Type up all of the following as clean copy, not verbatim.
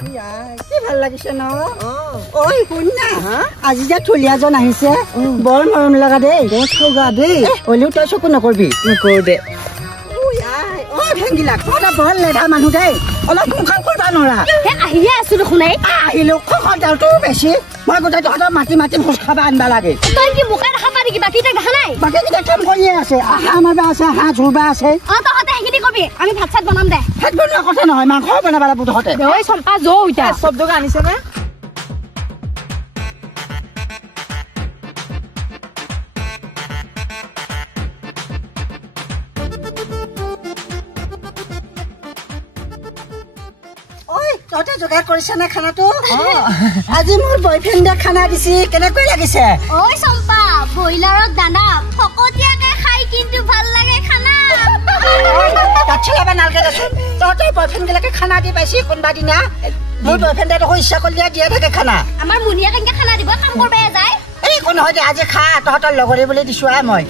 কি ভাল লাগিছে ন ঐ শুন না আজি যে থলিয়াজন আহিছে বৰ মৰম লগা দেই হ'লেও তই চকু নকৰবি নকৰো দে ভেংগিলা তই বৰ লেধা মানুহ দেই অলপ মুখান কৰিব নোৱাৰা আহিয়ে আছো দেখোন আহিলো খৰটো বেছি মই গোটেই তহঁতৰ মাটি মাটি ভোজ খাব আনিব লাগে তই কি মোকে দেখা পাৰি কিবা কেইটা দেখা নাই বাকীকেইটা কাম কৰিয়ে আছে হাঁহ মাৰিবা আছে হাঁহ ঝুৰবা আছে তহঁতে সেইখিনি কবি আমি ভাত চাত বনাম দে ভাত বনোৱা কথা নহয় মাংস বনাব লাগিব তহঁতে চম্পা যৌ এতিয়া শব্দকে আনিছে নে তহঁতে যোগাৰ কৰিছে নে খানাটো আজি মোৰ বয়ফ্ৰেণ্ডে খানা দিছে কেনেকৈ লাগিছে ঐ চম্পা ব্ৰইলাৰৰ দানা ফকতীয়াকে খাই কিন্তু ভাল লাগে খানা তাত চলাবা নালাগে দেচোন তহঁতৰ বয়ফ্ৰেণ্ডবিলাকে খানা দি পাইছে কোনোবা দিনা মোৰ বয়ফ্ৰেণ্ডে দেখোন ইচ্ছা কৰিলে দিয়ে থাকে খানা আমাৰ মুনিয়া কেনেকে খানা দিব কাম কৰিব যায় এই একো নহয় দে আজি খা তহঁতৰ লগৰী বুলি দিছো মই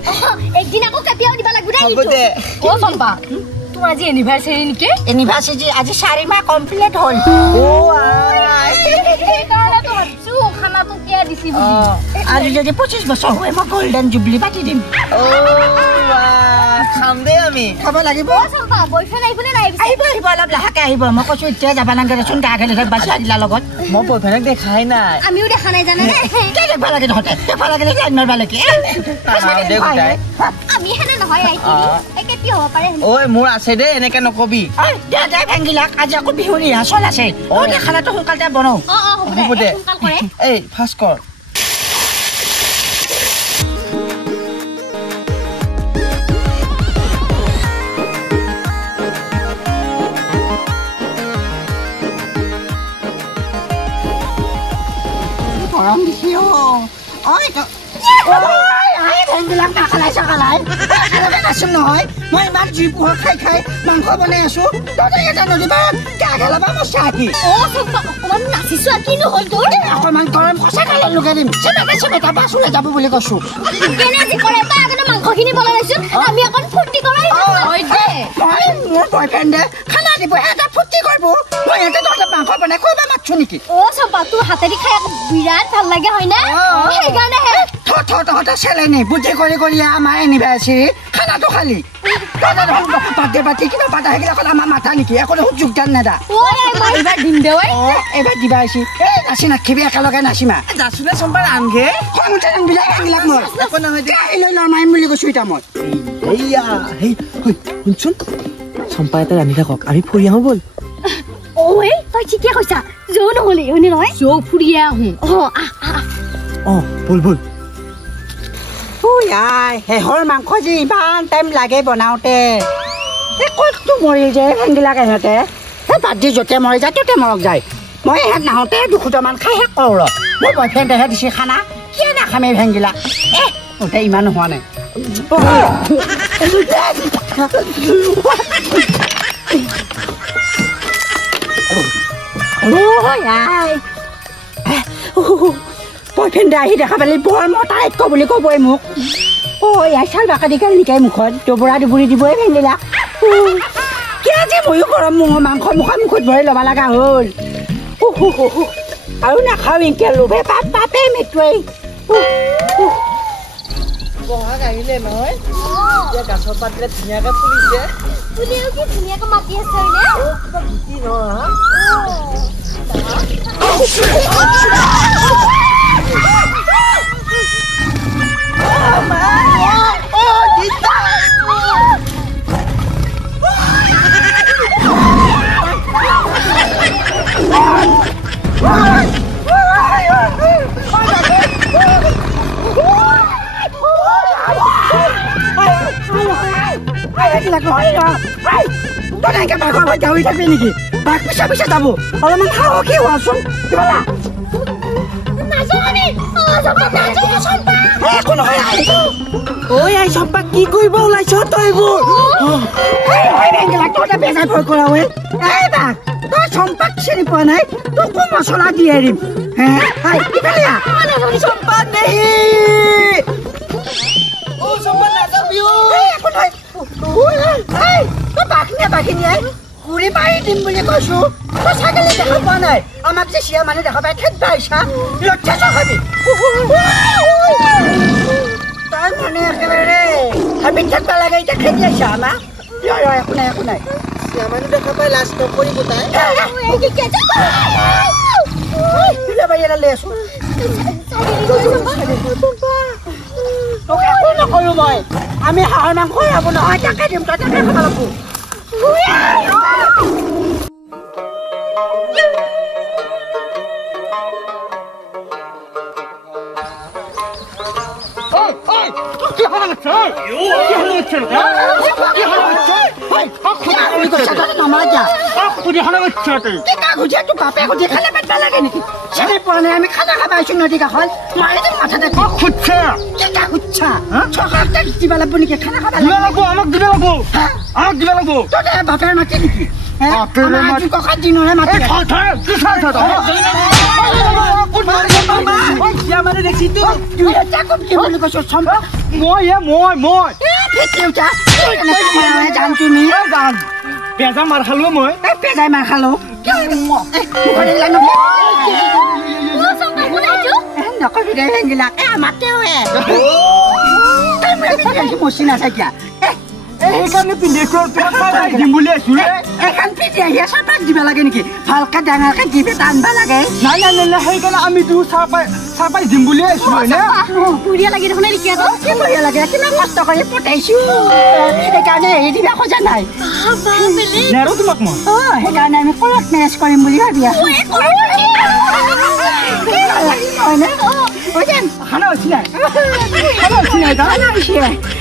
একদিন আকৌ কেতিয়াও দিব লাগিব দে অ চম্পা তোৰ আজি এনিভাৰ্চাৰী নেকি এনিভাৰ্চাৰী আজি 4 মাহ কমপ্লিট হ'ল আজি যদি 25 বছৰ হয় মই গোল্ডেন জুবলি পাতি দিম খাম দে আমি খাব লাগিব আহিব অলপ লাহেকে আহিব মই কৈছো এতিয়া যাবা নালাগে দেচোন গা খেলি থাকিবা ছোৱালীৰ লগত মই বয়ফ্ৰেণ্ডক দেখাই নাই আমিও দেখা নাই জানে দেখিব লাগে তহঁতে দেখিব লাগে লাইন মাৰিব লাগে আমি হেনে নহয় কেতিয়া হ'ব পাৰে ঐ মোৰ আছে দে এনেকে নকবি দে ভেংগিলাক আজি আকৌ বিহু ৰিহাৰ্চল আছে তহঁতে খানাটো সোনকালতে বনাও হ'ব দে এই ফাৰ্ষ্ট কৰ গৰম দিছি ভেংগিলাক নাখালাই চখালাই নাচোন নহয় মই ইমান জুই পোহৰ খাই খাই মাংস বনাই আছো তহঁতে এটা নদীবা গা গেলাবা মোৰ চাহি অকমান নাচিছো কিনো হ'ল তোৰ অকমান গৰম সঁচা খালে লগাই দিম চেমেটা বাছ ওলাই যাব বুলি কৈছো মাংসখিনি বনাই লৈছো আমি অকণ ফূৰ্তি কৰাই মই মোৰ বয়ফ্ৰেণ্ডে খানা দিব এটা ফূৰ্তি কৰিব মই ইয়াতে তহঁতে মাংস বনাই খুৱাবা মাতছো নেকি চম্পা তোৰ হাতেদি খাই বিৰাট ভাল লাগে হয় না সেইকাৰণেহে তহঁতে চেলেনি বুদ্ধি কৰি কৰি আমাৰ এনিভাৰ্চাৰী খানাটো খালি বাৰ্থডে পাৰ্টি কিবা পাতা থাকিলে অকল আমাৰ মাথা নেকি একো দেখোন যোগদান নেদা এইবাৰ দিম দে এইবাৰ দিবা আহিছি এই নাচি নাখিবি একেলগে নাচিমা যাচোনে চম্পাৰ আনগে খঙতে ৰংবিলাক আনিলাক মই একো নহয় দে আহি লৈ মাৰিম বুলি কৈছো এতিয়া মই এইয়া শুনচোন চম্পা এটা ৰান্ধি থাকক আমি ফুৰি আহোঁ ব'ল তই ঠিকে কৈছা যৌ নহ'লে হয়নে নহয় যৌ ফুৰিয়ে আহোঁ ব'ল ব'ল শেহৰ মাংস যে ইমান টাইম লাগে বনাওঁতে ক'তটো মৰিল যে ভেংগিলাক ইহঁতে সেই বাদ দি য'তে মৰি যায় ত'তে মৰক যায় মই ইহঁত নাহোঁতে 200টামান খাই শেষ কৰোঁ ৰ মোৰ বয়ফ্ৰেণ্ডেহে দিছে খানা কিয় নাখাম এই ভেংগিলাক তহঁতে ইমান হোৱা নাই বয়ফ্ৰেণ্ডে আহি দেখা পালে বৰ মতাইতকৈ বুলি ক'বই মোক চাল বাকাদি কাল নিকাই মুখত দবৰা দুবুৰি দিবই ভেংগিলাক কি আজি ময়ো গৰম মাংস মুখত ভৰাই ল'ব লগা হ'ল আৰু নাখাওঁ এতিয়া লোভে পাপে মেটুৱাই বহাগ আহিলে নহয় এতিয়া গাছৰ পাতিলে ধুনীয়াকে ফুলিছে ফুলিও কি ধুনীয়াকে মাতি আছে কি নহয় থাকবি নেকি বাঘ পিছা পিছা যাব অলপমান সাহসী হোৱাচোন চম্পা কি কৰিব ওলাইছ তই এইবোৰ বেজাৰ ভয় কৰা তই চম্পাক চিনি পোৱা নাই তোকো মছলা দি এৰিম চম্পা নেহি বাঘিনীয়ে গুৰি মাৰি দিম বুলি কৈছো তই ছাগলী দেখা পোৱা নাই আমাক যে চিয়া মানুহ দেখা পাই খেদ পাইছা লজ্জা চাবি তই মানে একেবাৰে হাবি থাকিব লাগে এতিয়া খেদি আহিছা আমাক একো নাই চিয়া মানুহ দেখা পাই লাজ নকৰিব তাই লৈ আছো তোক একো নকৰো মই আমি হাঁহৰ মাংস খাব নহয় তাকে দিম তই তাকে খাব লাগব আমি খানা খাব আহিছো নদী কাষত মাৰি দিম মাথাতে দিব লাগিব নেকি খানা খাব আমাক দিব লাগিব তই বাপেৰ মাতি নেকি ককাত দিনৰে মাতি পেজা মাৰ খালো মই পেজাই মাৰ খালো নকবি দে হেংগিলাক মাতেও মচি নাথাকিয়া সেইকাৰণে পিন্ধিছো দিম বুলি আছো এখন পিন্ধি আহি চাহপাত দিব লাগে নেকি ভালকে ডাঙৰকে দিব টানবা লাগে নাই সেইকাৰণে আমি চাহপাত দিম বুলি আহিছো পুৰিয়া লাগি দেখোন নেকি আকৌ কি বঢ়িয়া লাগে কিমান কষ্ট কৰি পঠাইছো সেইকাৰণে হেৰি দিবা খোজা নাই নেৰো তোমাক মই সেইকাৰণে আমি কলত মেৰেজ কৰিম বুলি ভাবি আছো খানা হৈছে নাই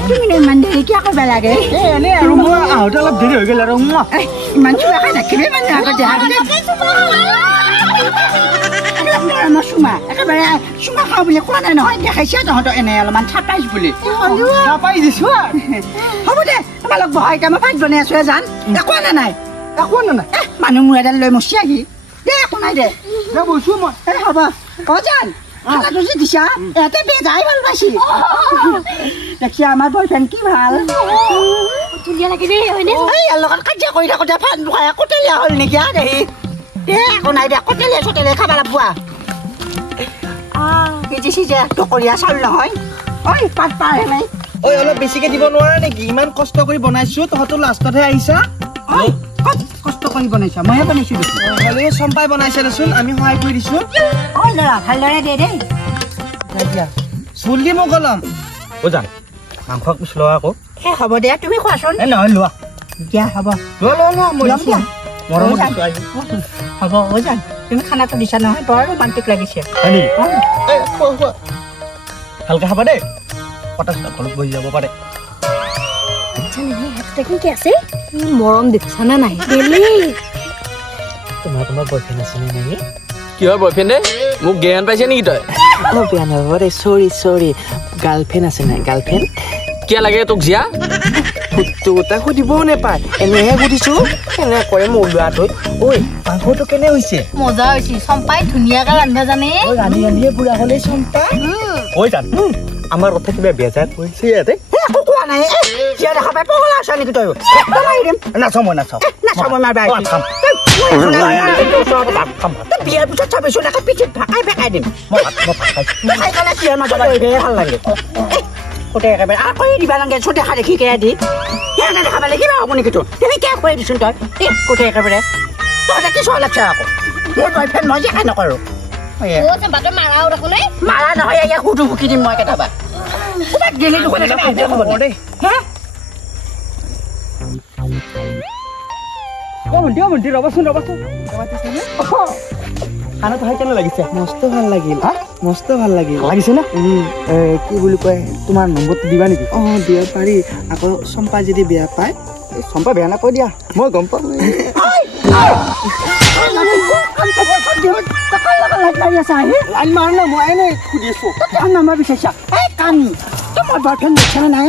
তুমি ইমান দেৰি কিয় কৰিব লাগে এনে আৰু মই আহোঁতে অলপ দেৰি হৈ গ'ল আৰু ইমান চুমা খাই থাকিবি মানে আগতে চুমা একেবাৰে চুমা খাওঁ বুলি কোৱা নাই নহয় দেখাইছে তহঁতৰ এনে অলপমান চাপাইছ বুলি চাপাই দিছো হ'ব দে তোমালোক বহা এতিয়া মই ভাত বনাই আছো জান একো আনা নাই মানুহ মূৰ এডাল লৈ মচি আহি দে একো নাই দে বৈছো মই হ'ব জান খানাটো যে দিছা ইয়াতে বেজাই ভাল পাইছি দেখি আমাৰ বয়ফ্ৰেণ্ড কি ভাল ধুনীয়া লাগে দেই হয়নে ইয়াৰ লগত কাজিয়া কৰি থাকোঁতে ফান খাই কটেলীয়া হ'ল নেকি দেহি দে একো নাই দে কটেলীয়া চটেলীয়া খাব লাগিব সিজিছি যে টকৰীয়া চাউল নহয় ঐ পাত পাৰে নাই ঐ অলপ বেছিকে দিব নোৱাৰা নেকি ইমান কষ্ট কৰি বনাইছো তহঁতো লাষ্টতহে আহিছা কষ্ট কৰি বনাইছা ময়ে বনাইছো হ'লে চম্পাই বনাইছে দেচোন আমি সহায় কৰি দিছো ঐ ল'ৰা ভালদৰে দে দেই চুল দি মোক অলম জান মাংস পিছ লোৱা আকৌ হ'ব দে তুমি খোৱাচোন নহয় লোৱা দিয়া হ'ব হ'ব জান তুমি খানাটো দিছা নহয় বৰ ৰোমান্টিক লাগিছে ভালকে খাবা দেই পটাচ ঘৰত বহি যাব পাৰে মৰম দেখছা না নাই তোমাৰ বয়ফ্ৰেণ্ড আছে নে নাই কিহৰ বয়ফ্ৰেণ্ডে মোক জ্ঞান পাইছে নেকি তই বেয়া নহ'ব দেই চৰি গাৰ্লফ্ৰেণ্ড আছে নাই গাৰ্লফ্ৰেণ্ড কিয় লাগে তোক জীয়া তাক সুধিবও নাপায় এনেহে সুধিছো এনে কৰে মোৰ ল'ৰাটো ঐ মাংসটো কেনে হৈছে মজা হৈছে চম্পাই ধুনীয়াকে ৰান্ধা জানে ৰান্ধিয়ে বুঢ়া হ'লে চম্পা ঐ জান আমাৰ কথা কিবা বেজাৰ কৰিছে ইয়াতে একো কোৱা নাই জিয়া দেখা পাই পগলা আছা নেকি তই নাচাওঁ মই নাচাওঁ বিয়াৰ পিছত চাবিচোন একে পিঠিত ভেকাই দিম ভেকাই কাৰণে চিয়াৰ মাজত ভাল লাগে গোটেই একেবাৰে আকৌ দিবা লাগে চুটি খাই দেখি কেয়া দি সিহঁতে দেখা পালে কিবা হ'ব নেকি তোৰ তুমি কিয় কৈ দিছোন তই গোটেই একেবাৰে তহঁতে কি চোৱা লাগছে আকৌ সেই বয়ফ্ৰেণ্ড মই যে খাই নকৰোঁ মাৰা নহয় ইয়াক সুধো ভুকি দিম মই কেতিয়াবা ক'ৰবাত গেলি দেই ভণ্টি ৰ'বাচোন খানাটো খাই কেনে লাগিছে মস্ত ভাল লাগিল লাগিছে না কি বুলি কয় তোমাৰ নম্বৰটো দিবা নেকি দিব পাৰি আকৌ চম্পা যদি বেয়া পায় চম্পা বেয়া নাপায় দিয়া মই গম পাম মই এনেই সুধিছো নম্বৰ বিচাৰিছা কানি তোমাৰ বয়ফ্ৰেণ্ড দেখিছা নাই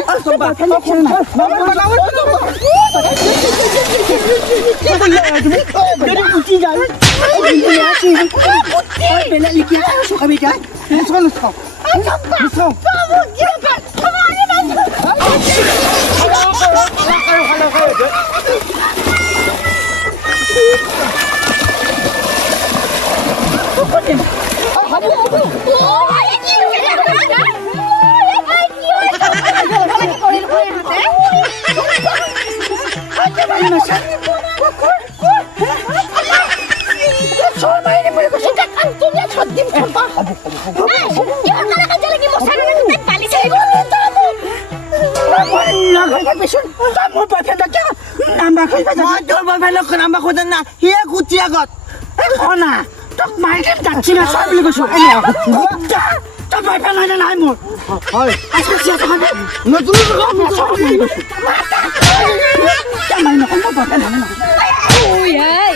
Ôi ơi.